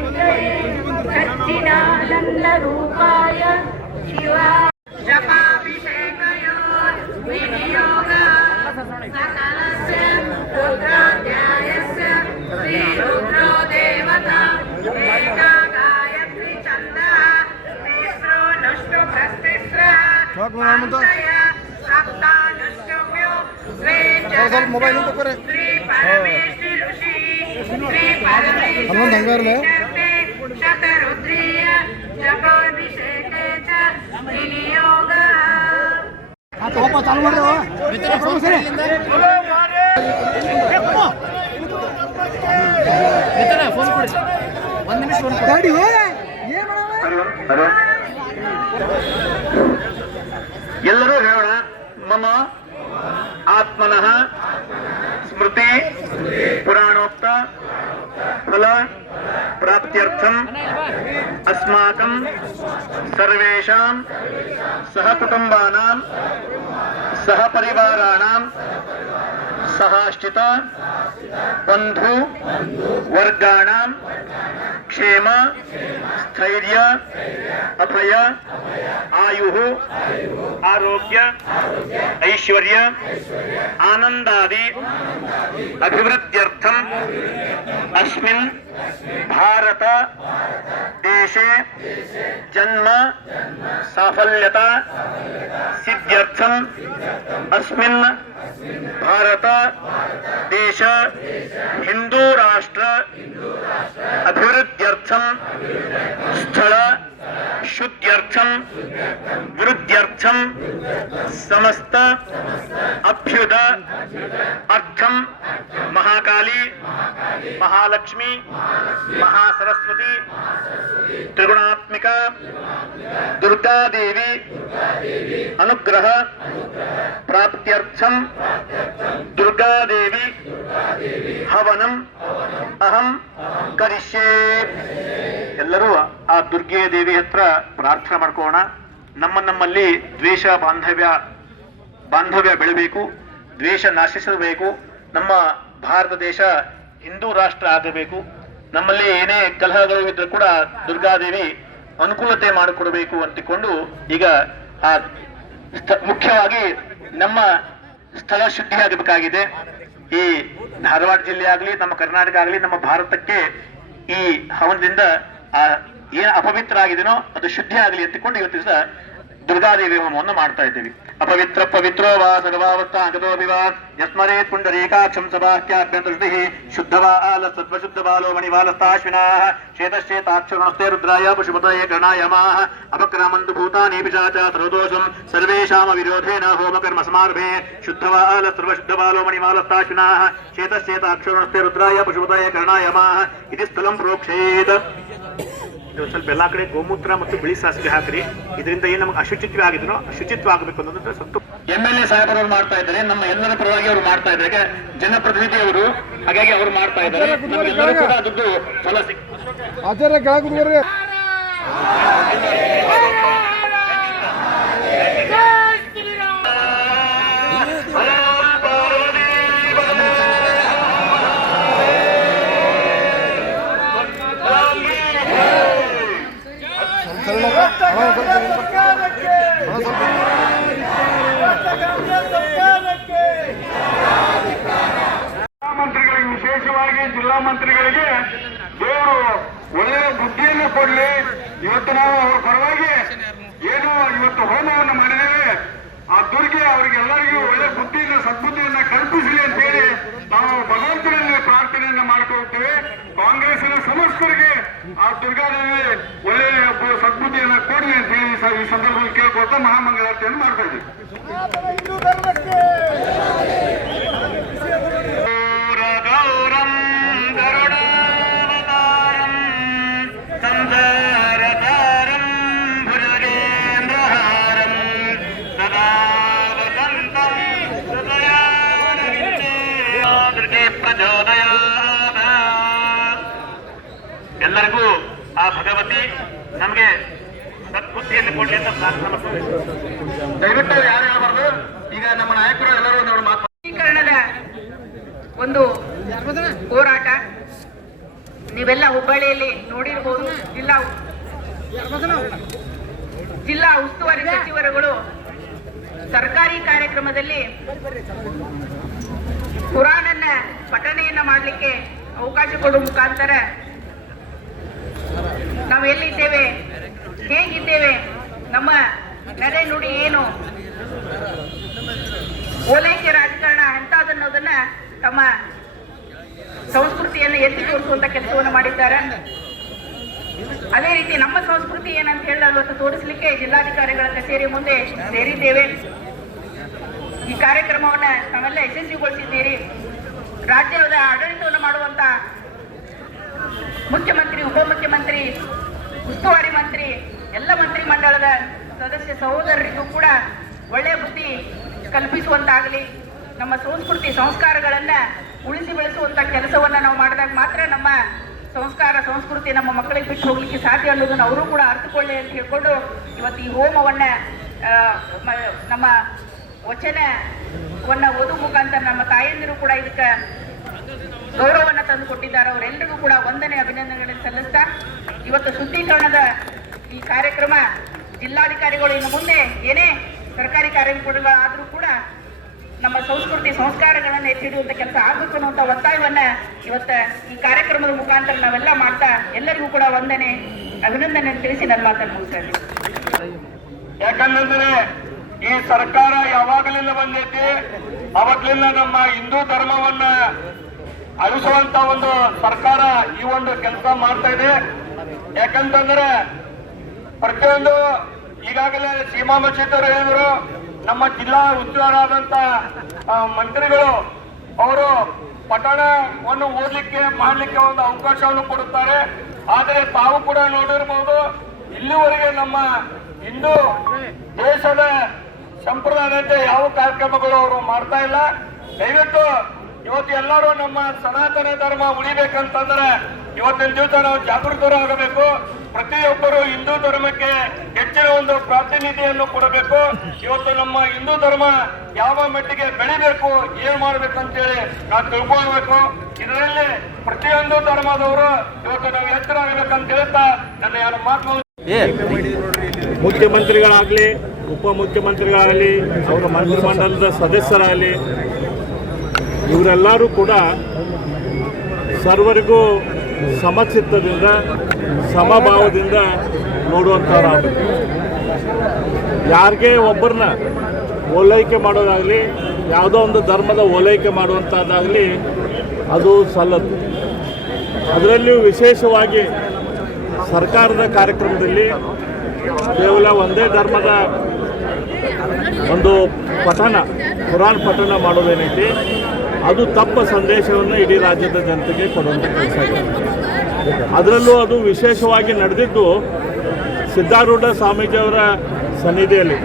ಸಮುಲ್ಲೇಖನ ವಿದ್ಯೆ ಸಚ್ಚಿದಾನಂದ ರೂಪಾಯ ಶಿವ ಜಪಾಭಿಷೇಕಯೋ ವಿನಿಯೋಗ ಸಕಲಸ್ಯ रुद्राध्यायस्य श्रीरुद्रो देवता एका गायत्री छन्दः तिस्रो नष्टो भ्रष्टिस्रः सप्तानुष्टुभ्यो श्री ಮೊಬೈಲ್ ಅಂತ ಕೊರೆ. श्री परमेश्वरी ऋषि श्री परमेश्वरी ಹನ್ನೊಂದು ಹಂಗಾರ್ಲೆ? शतरुद्रीय जपाभिषेके च विनियोगः ತಗೋಪ ಚಾಲು ಮಾಡ್ರಿ ಸರಿ ಗಾಡಿ ಹೋಗ ಏನ್ ಮಾಡವ ಎಲ್ಲರೂ ಹೇಳೋಣ ಮಮ ಆತ್ಮನಃ ಸ್ಮೃತಿ ಪುರಾಣೋಕ್ತ ఫల ప్రాప్త్యర్థం అస్మాకం సర్వేషాం సహ కుటుంబానాం सहाश्चित बंधु वर्गाण, क्षेम, स्थर्य, अभय, आयु, आरोग्य, ऐश्वर्य आनंदादि अभिवृद्ध्यर्थम, अस्मिन् भारत, देशे, जन्म, साफल्यता, सिद्ध्यर्थम, अस्मिन् ಭಾರತ ದೇಶ ಹಿಂದೂ ರಾಷ್ಟ್ರ ಅಭಿವೃದ್ಧ್ಯರ್ಥಂ ಸ್ಥಳ शुद्ध्यर्थम समस्त, अभ्युद अर्थम महाकाली, महालक्ष्मी, महासरस्वती, त्रिगुणात्मिका दुर्गा देवी अनुग्रह प्राप्त्यर्थम दुर्गा देवी हवनम अहम करिष्ये। ಎಲ್ಲರೂ ಆ ದುರ್ಗೆಯ ದೇವಿ ಹತ್ರ ಪ್ರಾರ್ಥನೆ ಮಾಡ್ಕೋಣ. ನಮ್ಮ ನಮ್ಮಲ್ಲಿ ದ್ವೇಷ ಬಾಂಧವ್ಯ ಬಾಂಧವ್ಯ ಬೆಳಬೇಕು, ದ್ವೇಷ ನಾಶಿಸಬೇಕು. ನಮ್ಮ ಭಾರತ ದೇಶ ಹಿಂದೂ ರಾಷ್ಟ್ರ ಆಗಬೇಕು. ನಮ್ಮಲ್ಲಿ ಏನೇ ಕಲಹಗಳು ಇದ್ರೂ ಕೂಡ ದುರ್ಗಾದೇವಿ ಅನುಕೂಲತೆ ಮಾಡಿಕೊಡಬೇಕು ಅಂತಿಕೊಂಡು ಈಗ ಆ ಮುಖ್ಯವಾಗಿ ನಮ್ಮ ಸ್ಥಳ ಶುದ್ಧಿ ಆಗಬೇಕಾಗಿದೆ. ಈ ಧಾರವಾಡ ಜಿಲ್ಲೆ ಆಗಲಿ, ನಮ್ಮ ಕರ್ನಾಟಕ ಆಗಲಿ, ನಮ್ಮ ಭಾರತಕ್ಕೆ ಈ ಹವನದಿಂದ ಆ, ಏನ್ ಅಪವಿತ್ರ ಆಗಿದೆನೋ ಅದು ಶುದ್ಧಿ ಆಗಲಿ ಎತ್ತಿಕೊಂಡು ಇವತ್ತು ದಿವಸ ದುರ್ಗಾದೇವಿ ಹೋಮವನ್ನು ಮಾಡ್ತಾ ಇದ್ದೀವಿ. ಅಪವಿತ್ರ ಪವಿತ್ರೋ ವಾ ಸರ್ವಾವಸ್ಥ ಅಗತೋಪಿ ವಾ ಯಸ್ಮರೇತ್ ಪುಂಡರೀಕಾಕ್ಷಂ ಸಭಾಖ್ಯಾಭ್ಯಂತೃಷ್ಟಿ ಶುದ್ಧವಾ ಆಲ ಸತ್ವಶುದ್ಧ ಬಾಲೋ ಮಣಿವಾಲಸ್ತಾಶ್ವಿನಾಃ ಶ್ವೇತಶ್ಚೇತಾಕ್ಷರಣಸ್ತೆ ರುದ್ರಾಯ ಪಶುಪತಯೇ ಗಣಾಯಮಾಃ ಅಪಕ್ರಮಂತು ಭೂತಾನಿ ಪಿಶಾಚ ಸರ್ವದೋಷಂ, ಸರ್ವೇಷಾಮ ವಿರೋಧೇನ ಹೋಮಕರ್ಮ ಸಮಾರಭೆ ಸಮಾರ್ಭೆ ಶುದ್ಧವಾ ಆಲ ಸರ್ವಶುದ್ಧ ಬಾಲೋ ಮಣಿಮಾಲಸ್ತಾಶ್ವಿನಾಃ ಶ್ವೇತಶ್ಚೇತಾಕ್ಷರಣಸ್ತೆ ರುದ್ರಾಯ ಪಶುಪತಯೇ ಗಣಾಯಮಾಃ ಇತಿ ಸ್ಥಳಂ ಪ್ರೋಕ್ಷೇತ್. ಇದು ಸ್ವಲ್ಪ ಎಲ್ಲ ಕಡೆ ಗೋಮೂತ್ರ ಮತ್ತು ಬಿಳಿ ಸಾಸಿಗೆ ಹಾಕ್ರಿ. ಇದರಿಂದ ಏನ್ ನಮ್ಗೆ ಅಶುಚಿತ್ವ ಆಗಿದ್ರು ಅಶುಚಿತ್ವ ಆಗಬೇಕು ಅನ್ನೋದು ಸ್ವಲ್ಪ ಎಂ ಎಲ್ ಎ ಸಾಹೇಬರವರು ಮಾಡ್ತಾ ಇದ್ದಾರೆ. ನಮ್ಮ ಎಲ್ಲರ ಪರವಾಗಿ ಅವರು ಮಾಡ್ತಾ ಇದ್ದಾರೆ. ಜನಪ್ರತಿನಿಧಿ ಅವರು ಹಾಗಾಗಿ ಅವರು ಮಾಡ್ತಾ ಇದ್ದಾರೆ. ನಮಗೆ ಕೂಡ ದುಡ್ಡು ಫಲ ಸಿಕ್ ಮಂತ್ರಿಗಳಿಗೆ ವಿಶೇಷವಾಗಿ ಜಿಲ್ಲಾ ಮಂತ್ರಿಗಳಿಗೆ ದೇವರು ಒಳ್ಳೆಯ ಬುದ್ಧಿಯನ್ನು ಕೊಡ್ಲಿ. ಇವತ್ತು ನಾವು ಪರವಾಗಿ ಏನು ಇವತ್ತು ಹೋಮವನ್ನು ಮಾಡಿದ್ದೇವೆ. ಆ ದುರ್ಗೆ ಅವರಿಗೆಲ್ಲರಿಗೂ ಒಳ್ಳೆ ಬುದ್ಧಿಯನ್ನು ಸದ್ಬುದ್ಧಿಯನ್ನ ಕಲ್ಪಿಸಲಿ ಅಂತ ಹೇಳಿ ನಾವು ಭಗವಂತನಲ್ಲಿ ಪ್ರಾರ್ಥನೆಯನ್ನ ಮಾಡ್ಕೊಳ್ತೇವೆ. ಕಾಂಗ್ರೆಸ್ನ ಸಮಸ್ತರಿಗೆ ಆ ದುರ್ಗಾದೇವಿ ಸಂದರ್ಭದಲ್ಲಿ ಕೇಳ್ಕೊಳ್ತಾ ಮಹಾಮಂಗಳಾರತಿಯನ್ನು ಮಾಡ್ತಾ ಇದ್ದೀವಿ ಗೌರಂ ಗರುಡಾವತಾರಂ ಸಂಸಾರತಾರಂ ಭುಜಗೇಂದ್ರಹಾರಂ ಸದಾ ವಸಂತಂ ಹೃದಯಾನಂದೇ ದುರ್ಗೆ ಪ್ರಚೋದಯಾತ್ ಎಲ್ಲರಿಗೂ ಆ ಭಗವತಿ ನಮಗೆ ಸದ್ಬುದ್ಧಿಯನ್ನು ಕೊಡಲಿ ಅಂತ ಪ್ರಾರ್ಥನೆ ದಯವಿಟ್ಟು ಯಾರು ಈಗ ನಮ್ಮ ನಾಯಕರು ಎಲ್ಲರೂ ಒಂದು ಮಾತು ಶುದ್ಧೀಕರಣದ ಒಂದು ಹೋರಾಟ. ನೀವೆಲ್ಲ ಹುಬ್ಬಳ್ಳಿಯಲ್ಲಿ ನೋಡಿರ್ಬೋದು, ಜಿಲ್ಲಾ ಜಿಲ್ಲಾ ಉಸ್ತುವಾರಿ ಸಚಿವರುಗಳು ಸರ್ಕಾರಿ ಕಾರ್ಯಕ್ರಮದಲ್ಲಿ ಕುರಾನನ್ನ ಪಠನೆಯನ್ನ ಮಾಡಲಿಕ್ಕೆ ಅವಕಾಶ ಕೊಡುವ ಮುಖಾಂತರ ನಾವು ಎಲ್ಲಿದ್ದೇವೆ ಹೇಗಿದ್ದೇವೆ? ನಮ್ಮ ನಡೆ ನುಡಿ ಏನು? ಓಲೈಕೆ ರಾಜಕಾರಣ ಅಂತದನ್ನೋದನ್ನ ತಮ್ಮ ಸಂಸ್ಕೃತಿಯನ್ನು ಎತ್ತಿ ತೋರಿಸುವಂತ ಕೆಲಸವನ್ನು ಮಾಡಿದ್ದಾರೆ. ಅದೇ ರೀತಿ ನಮ್ಮ ಸಂಸ್ಕೃತಿ ಏನಂತ ಹೇಳಲು ತೋರಿಸಲಿಕ್ಕೆ ಜಿಲ್ಲಾಧಿಕಾರಿಗಳ ಕಚೇರಿ ಮುಂದೆ ಸೇರಿದ್ದೇವೆ. ಈ ಕಾರ್ಯಕ್ರಮವನ್ನು ತಾವೆಲ್ಲ ಯಶಸ್ವಿಗೊಳಿಸಿದ್ದೀರಿ. ರಾಜ್ಯದ ಆಡಳಿತವನ್ನು ಮಾಡುವಂತ ಮುಖ್ಯಮಂತ್ರಿ, ಉಪಮುಖ್ಯಮಂತ್ರಿ, ಉಸ್ತುವಾರಿ ಮಂತ್ರಿ ಎಲ್ಲ ಮಂತ್ರಿ ಮಂಡಳದ ಸದಸ್ಯ ಸಹೋದರರಿಗೂ ಕೂಡ ಒಳ್ಳೆಯ ಬುದ್ಧಿ ಕಲ್ಪಿಸುವಂತಾಗಲಿ, ನಮ್ಮ ಸಂಸ್ಕೃತಿ ಸಂಸ್ಕಾರಗಳನ್ನು ಉಳಿಸಿ ಬೆಳೆಸುವಂಥ ಕೆಲಸವನ್ನು ನಾವು ಮಾಡಿದಾಗ ಮಾತ್ರ ನಮ್ಮ ಸಂಸ್ಕಾರ, ಸಂಸ್ಕೃತಿ ನಮ್ಮ ಮಕ್ಕಳಿಗೆ ಬಿಟ್ಟು ಹೋಗ್ಲಿಕ್ಕೆ ಸಾಧ್ಯ ಅನ್ನೋದನ್ನು ಅವರು ಕೂಡ ಅರ್ಥಕೊಳ್ಳಿ ಅಂತ ಹೇಳ್ಕೊಂಡು ಇವತ್ತು ಈ ಹೋಮವನ್ನು ನಮ್ಮ ವಚನವನ್ನು ಓದು ಮುಖಾಂತರ ನಮ್ಮ ತಾಯಂದಿರು ಕೂಡ ಇದಕ್ಕೆ ಗೌರವವನ್ನು ತಂದು ಕೊಟ್ಟಿದ್ದಾರೆ ಅವರೆಲ್ಲರಿಗೂ ಕೂಡ ವಂದನೆ, ಅಭಿನಂದನೆಗಳನ್ನು ಸಲ್ಲಿಸ್ತಾ, ಇವತ್ತು ಶುದ್ಧೀಕರಣದ ಈ ಕಾರ್ಯಕ್ರಮ ಜಿಲ್ಲಾಧಿಕಾರಿಗಳು ಇನ್ನು ಮುಂದೆ ಏನೇ ಸರ್ಕಾರಿ ಕಾರ್ಯಕ್ರಮಗಳಾದರೂ ಕೂಡ ನಮ್ಮ ಸಂಸ್ಕೃತಿ ಸಂಸ್ಕಾರಗಳನ್ನು ಎತ್ತಿಡುವಂಥ ಕೆಲಸ ಆಗಬೇಕು ಅನ್ನುವಂಥ ಒತ್ತಾಯವನ್ನ ಇವತ್ತ ಈ ಕಾರ್ಯಕ್ರಮದ ಮುಖಾಂತರ ನಾವೆಲ್ಲ ಮಾಡ್ತಾ ಎಲ್ಲರಿಗೂ ಕೂಡ ವಂದನೆ ಅಭಿನಂದನೆ ತಿಳಿಸಿ ನನ್ನ ಮಾತನ್ನು ಮುಗಿಸ್ತೇನೆ. ಯಾಕಂದ್ರೆ ಈ ಸರ್ಕಾರ ಯಾವಾಗಲಿಂದ ಬಂದೈತಿ ಅವಾಗ್ಲಿಂದ ನಮ್ಮ ಹಿಂದೂ ಧರ್ಮವನ್ನ ಅಳಿಸುವಂತ ಒಂದು ಸರ್ಕಾರ ಈ ಒಂದು ಕೆಲಸ ಮಾಡ್ತಾ ಇದೆ ಯಾಕಂತಂದ್ರೆ ಪ್ರತಿಯೊಂದು ಈಗಾಗಲೇ ಸೀಮಾ ಮಸೀದ್ ಅವರು ಹೇಳಿದ್ರು, ನಮ್ಮ ಜಿಲ್ಲಾ ಉಸ್ತುವಾರಾದಂತ ಮಂತ್ರಿಗಳು, ಅವರು ಪಠಣವನ್ನು ಓದಲಿಕ್ಕೆ, ಮಾಡಲಿಕ್ಕೆ ಒಂದು ಅವಕಾಶವನ್ನು ಕೊಡುತ್ತಾರೆ. ಆದರೆ ತಾವು ಕೂಡ ನೋಡಿರ್ಬೋದು, ಇಲ್ಲಿವರೆಗೆ ನಮ್ಮ ಹಿಂದೂ ದೇಶದ ಸಂಪ್ರದಾಯದಂತೆ ಯಾವ ಕಾರ್ಯಕ್ರಮಗಳು ಅವರು ಮಾಡ್ತಾ ಇಲ್ಲ. ದಯವಿಟ್ಟು ಇವತ್ತು ಎಲ್ಲರೂ ನಮ್ಮ ಸನಾತನ ಧರ್ಮ ಉಳಿಬೇಕಂತಂದ್ರೆ, ಇವತ್ತಿನ ದಿವಸ ನಾವು ಜಾಗೃತರಾಗಬೇಕು. ಪ್ರತಿಯೊಬ್ಬರು ಹಿಂದೂ ಧರ್ಮಕ್ಕೆ ಹೆಚ್ಚಿನ ಒಂದು ಪ್ರಾತಿನಿಧಿಯನ್ನು ಕೊಡಬೇಕು. ಇವತ್ತು ನಮ್ಮ ಹಿಂದೂ ಧರ್ಮ ಯಾವ ಮಟ್ಟಿಗೆ ಬೆಳಿಬೇಕು, ಏನ್ ಮಾಡ್ಬೇಕು ಅಂತೇಳಿ ನಾವು ತಿಳ್ಕೊಳ್ಬೇಕು. ಇದರಲ್ಲಿ ಪ್ರತಿಯೊಂದು ಧರ್ಮದವರು ಇವತ್ತು ನಾವು ಎಚ್ಚರಾಗಬೇಕಂತ ಹೇಳ್ತಾ ನನ್ನ ಯಾರು ಮಾತು ಮುಖ್ಯಮಂತ್ರಿಗಳಾಗಲಿ ಅವರ ಮಂತ್ರಿಮಂಡಲದ ಸದಸ್ಯರಾಗಲಿ, ಇವರೆಲ್ಲರೂ ಕೂಡ ಸರ್ವರಿಗೂ ಸಮಚಿತ್ತದಿಂದ, ಸಮಭಾವದಿಂದ ನೋಡುವಂಥವ್ರಾಗಬೇಕು ಯಾರಿಗೆ ಒಬ್ಬರನ್ನ ಓಲೈಕೆ ಮಾಡೋದಾಗಲಿ, ಯಾವುದೋ ಒಂದು ಧರ್ಮದ ಓಲೈಕೆ ಮಾಡುವಂಥದ್ದಾಗಲಿ, ಅದು ಸಲ್ಲದು ಅದರಲ್ಲಿಯೂ ವಿಶೇಷವಾಗಿ ಸರ್ಕಾರದ ಕಾರ್ಯಕ್ರಮದಲ್ಲಿ ಕೇವಲ ಒಂದೇ ಧರ್ಮದ ಒಂದು ಪಠಣ ಕುರಾನ್ ಪಠಣ ಮಾಡೋದೇನೈತಿ? ಅದು ತಪ್ಪ ಸಂದೇಶವನ್ನು ಇಡೀ ರಾಜ್ಯದ ಜನತೆಗೆ ಕೊಡುವಂಥ ಕೆಲಸ ಅದರಲ್ಲೂ ಅದು ವಿಶೇಷವಾಗಿ ನಡೆದಿದ್ದು ಸಿದ್ಧಾರೂಢ ಸ್ವಾಮೀಜಿಯವರ ಸನ್ನಿಧಿಯಲ್ಲಿ.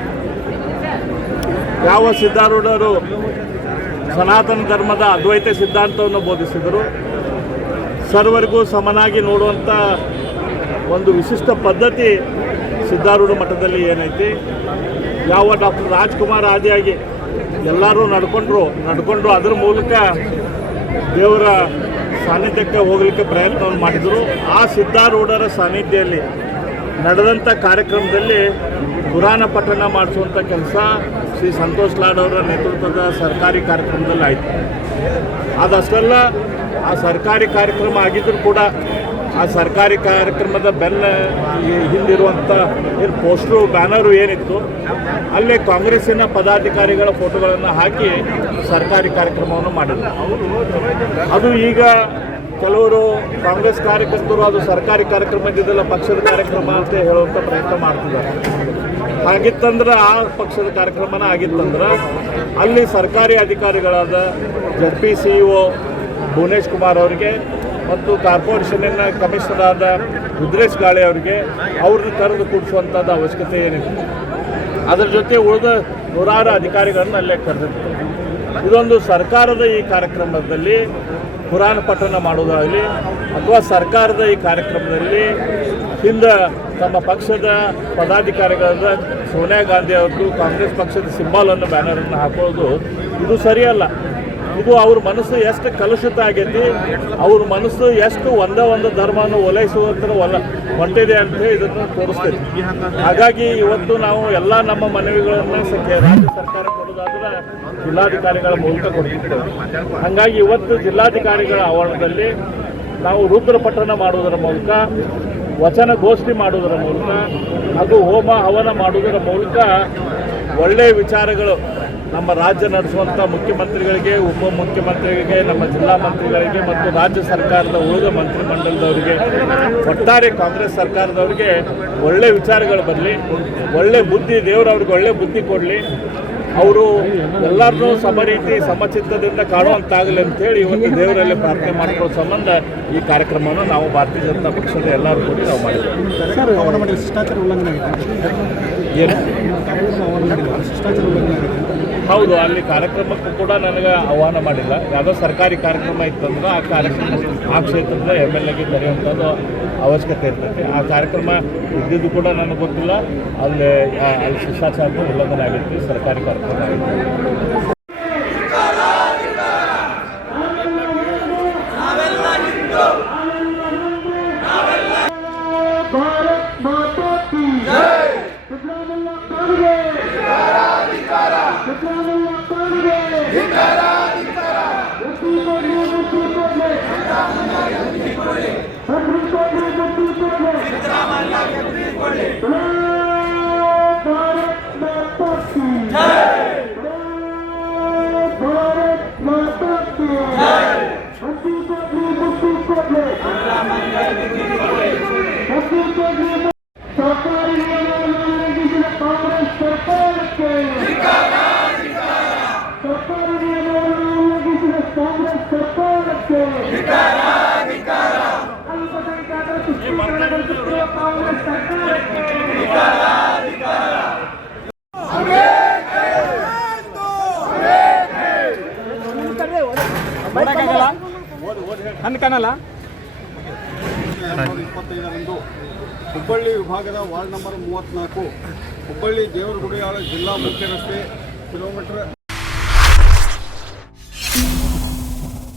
ಯಾವ ಸಿದ್ಧಾರೂಢರು ಸನಾತನ ಧರ್ಮದ ಅದ್ವೈತ ಸಿದ್ಧಾಂತವನ್ನು ಬೋಧಿಸಿದರು ಸರ್ವರಿಗೂ ಸಮನಾಗಿ ನೋಡುವಂಥ ಒಂದು ವಿಶಿಷ್ಟ ಪದ್ಧತಿ ಸಿದ್ಧಾರೂಢ ಮಠದಲ್ಲಿ ಏನೈತಿ? ಯಾವ ಡಾಕ್ಟರ್ ರಾಜ್ಕುಮಾರ್ ಆದಿಯಾಗಿ ಎಲ್ಲರೂ ನಡ್ಕೊಂಡ್ರು ನಡ್ಕೊಂಡ್ರು ಅದ್ರ ಮೂಲಕ ದೇವರ ಸಾನ್ನಿಧ್ಯಕ್ಕೆ ಹೋಗಲಿಕ್ಕೆ ಪ್ರಯತ್ನವನ್ನು ಮಾಡಿದರು. ಆ ಸಿದ್ಧಾರೂಢರ ಸಾನ್ನಿಧ್ಯದಲ್ಲಿ ನಡೆದಂಥ ಕಾರ್ಯಕ್ರಮದಲ್ಲಿ ಪುರಾಣ ಪಠಣ ಮಾಡಿಸುವಂಥ ಕೆಲಸ ಶ್ರೀ ಸಂತೋಷ್ ಲಾಡ್ ಅವರ ನೇತೃತ್ವದ ಸರ್ಕಾರಿ ಕಾರ್ಯಕ್ರಮದಲ್ಲಿ ಆಯಿತು. ಅದಷ್ಟೆಲ್ಲ ಆ ಸರ್ಕಾರಿ ಕಾರ್ಯಕ್ರಮ ಆಗಿದ್ದರೂ ಕೂಡ ಆ ಸರ್ಕಾರಿ ಕಾರ್ಯಕ್ರಮದ ಬೆನ್ನ ಹಿಂದಿರುವಂಥ ಏನು ಪೋಸ್ಟ್ರು, ಬ್ಯಾನರು ಏನಿತ್ತು, ಅಲ್ಲೇ ಕಾಂಗ್ರೆಸ್ಸಿನ ಪದಾಧಿಕಾರಿಗಳ ಫೋಟೋಗಳನ್ನು ಹಾಕಿ ಸರ್ಕಾರಿ ಕಾರ್ಯಕ್ರಮವನ್ನು ಮಾಡಿದ್ರು. ಅದು ಈಗ ಕೆಲವರು ಕಾಂಗ್ರೆಸ್ ಕಾರ್ಯಕರ್ತರು ಅದು ಸರ್ಕಾರಿ ಕಾರ್ಯಕ್ರಮ ಇದ್ದಿದ್ದಲ್ಲ, ಪಕ್ಷದ ಕಾರ್ಯಕ್ರಮ ಅಂತ ಹೇಳುವಂಥ ಪ್ರಯತ್ನ ಮಾಡ್ತಿದ್ದಾರೆ. ಆಗಿತ್ತಂದ್ರೆ ಆ ಪಕ್ಷದ ಕಾರ್ಯಕ್ರಮನ ಆಗಿತ್ತಂದ್ರೆ ಅಲ್ಲಿ ಸರ್ಕಾರಿ ಅಧಿಕಾರಿಗಳಾದ Z P C E Bhuvanesh Kumar ಅವರಿಗೆ ಮತ್ತು ಕಾರ್ಪೊರೇಷನ್ನ ಕಮಿಷನರ್ ಆದ ರುದ್ರೇಶ್ ಗಾಳೆ ಅವರಿಗೆ ಅವ್ರನ್ನ ಕರೆದು ಕೂಡಿಸುವಂಥದ್ದು ಅವಶ್ಯಕತೆ ಏನಿದೆ. ಅದರ ಜೊತೆ ಉಳಿದ ನೂರಾರು ಅಧಿಕಾರಿಗಳನ್ನು ಅಲ್ಲೇ ಕರೆದಿತ್ತು ಇದೊಂದು ಸರ್ಕಾರದ ಈ ಕಾರ್ಯಕ್ರಮದಲ್ಲಿ ಪುರಾಣ ಪಠನ ಮಾಡೋದಾಗಲಿ ಅಥವಾ ಸರ್ಕಾರದ ಈ ಕಾರ್ಯಕ್ರಮದಲ್ಲಿ ಹಿಂದೆ ತಮ್ಮ ಪಕ್ಷದ ಪದಾಧಿಕಾರಿಗಳಾದ ಸೋನಿಯಾ ಗಾಂಧಿ ಅವ್ರದ್ದು ಕಾಂಗ್ರೆಸ್ ಪಕ್ಷದ ಸಿಂಬಾಲನ್ನು ಬ್ಯಾನರನ್ನು ಹಾಕೋದು ಇದು ಸರಿಯಲ್ಲ. ಇದು ಅವ್ರ ಮನಸ್ಸು ಎಷ್ಟು ಕಲುಷಿತ ಆಗೈತಿ, ಅವ್ರ ಮನಸ್ಸು ಎಷ್ಟು ಒಂದೇ ಒಂದು ಧರ್ಮವನ್ನು ಒಲೈಸುವಂತ ಒಲ, ಹೊಂಟಿದೆ ಅಂತ ಇದನ್ನು ತೋರಿಸ್ತೈತಿ ಹಾಗಾಗಿ ಇವತ್ತು ನಾವು ಎಲ್ಲ ನಮ್ಮ ಮನವಿಗಳನ್ನು ರಾಜ್ಯ ಸರ್ಕಾರ ಕೊಡೋದಾದ್ರೆ ಜಿಲ್ಲಾಧಿಕಾರಿಗಳ ಮೂಲಕ ಕೊಡ್ತಿದ್ದೇವೆ. ಹಾಗಾಗಿ ಇವತ್ತು ಜಿಲ್ಲಾಧಿಕಾರಿಗಳ ಆವರಣದಲ್ಲಿ ನಾವು ರುದ್ರಪಠನ ಮಾಡುವುದರ ಮೂಲಕ, ವಚನ ಗೋಷ್ಠಿ ಮಾಡುವುದರ ಮೂಲಕ ಹಾಗೂ ಹೋಮ ಹವನ ಮಾಡುವುದರ ಮೂಲಕ ಒಳ್ಳೆಯ ವಿಚಾರಗಳು ನಮ್ಮ ರಾಜ್ಯ ನಡೆಸುವಂಥ ಮುಖ್ಯಮಂತ್ರಿಗಳಿಗೆ ಉಪಮುಖ್ಯಮಂತ್ರಿಗಳಿಗೆ ನಮ್ಮ ಜಿಲ್ಲಾ ಮಂತ್ರಿಗಳಿಗೆ ಮತ್ತು ರಾಜ್ಯ ಸರ್ಕಾರದ ಉಳಿದ ಮಂತ್ರಿಮಂಡಲದವರಿಗೆ ಒಟ್ಟಾರೆ ಕಾಂಗ್ರೆಸ್ ಸರ್ಕಾರದವರಿಗೆ ಒಳ್ಳೆ ವಿಚಾರಗಳು ಬರಲಿ ಒಳ್ಳೆ ಬುದ್ಧಿ ದೇವರು ಅವ್ರಿಗೆ ಒಳ್ಳೆ ಬುದ್ಧಿ ಕೊಡಲಿ. ಅವರು ಎಲ್ಲರನ್ನೂ ಸಮ ರೀತಿ ಸಮಚಿತ್ತದಿಂದ ಕಾಣುವಂತಾಗಲಿ ಅಂತೇಳಿ ಇವತ್ತು ದೇವರಲ್ಲಿ ಪ್ರಾರ್ಥನೆ ಮಾಡಿಕೊಳ್ಳೋ ಸಂಬಂಧ ಈ ಕಾರ್ಯಕ್ರಮವನ್ನು ನಾವು ಭಾರತೀಯ ಜನತಾ ಪಕ್ಷದ ಎಲ್ಲರೂ ಕೂಡಿ ನಾವು ಮಾಡಿದ್ದೇವೆ. ಏನು? ಹೌದು, ಅಲ್ಲಿ ಕಾರ್ಯಕ್ರಮಕ್ಕೂ ಕೂಡ ನನಗೆ ಆಹ್ವಾನ ಮಾಡಿಲ್ಲ. ಯಾವುದೋ ಸರ್ಕಾರಿ ಕಾರ್ಯಕ್ರಮ ಇತ್ತಂದ್ರೆ ಆ ಕಾರ್ಯಕ್ರಮ ಆ ಕ್ಷೇತ್ರದ ಎಂ ಎಲ್ ಎಗೆ ಕರೆಯುವಂಥದ್ದು ಅವಶ್ಯಕತೆ ಇರ್ತೈತಿ. ಆ ಕಾರ್ಯಕ್ರಮ ಇದ್ದಿದ್ದು ಕೂಡ ನನಗೆ ಗೊತ್ತಿಲ್ಲ. ಅಲ್ಲಿ ಅಲ್ಲಿ ಶಿಷ್ಟಾಚಾರದ ಉಲ್ಲಂಘನೆ ಆಗಿತ್ತು, ಸರ್ಕಾರಿ ಕಾರ್ಯಕ್ರಮ ಕಾಣಲ್ಲ ಇಪ್ಪತ್ತೈದರಂದು ಹುಬ್ಬಳ್ಳಿ ವಿಭಾಗದ ವಾರ್ಡ್ ನಂಬರ್ ಮೂವತ್ತ್ನಾಲ್ಕು ಹುಬ್ಬಳ್ಳಿ ದೇವರಗುಡಿಯಾಳ ಜಿಲ್ಲಾ ಮುಖ್ಯ ರಸ್ತೆ ಕಿಲೋಮೀಟರ್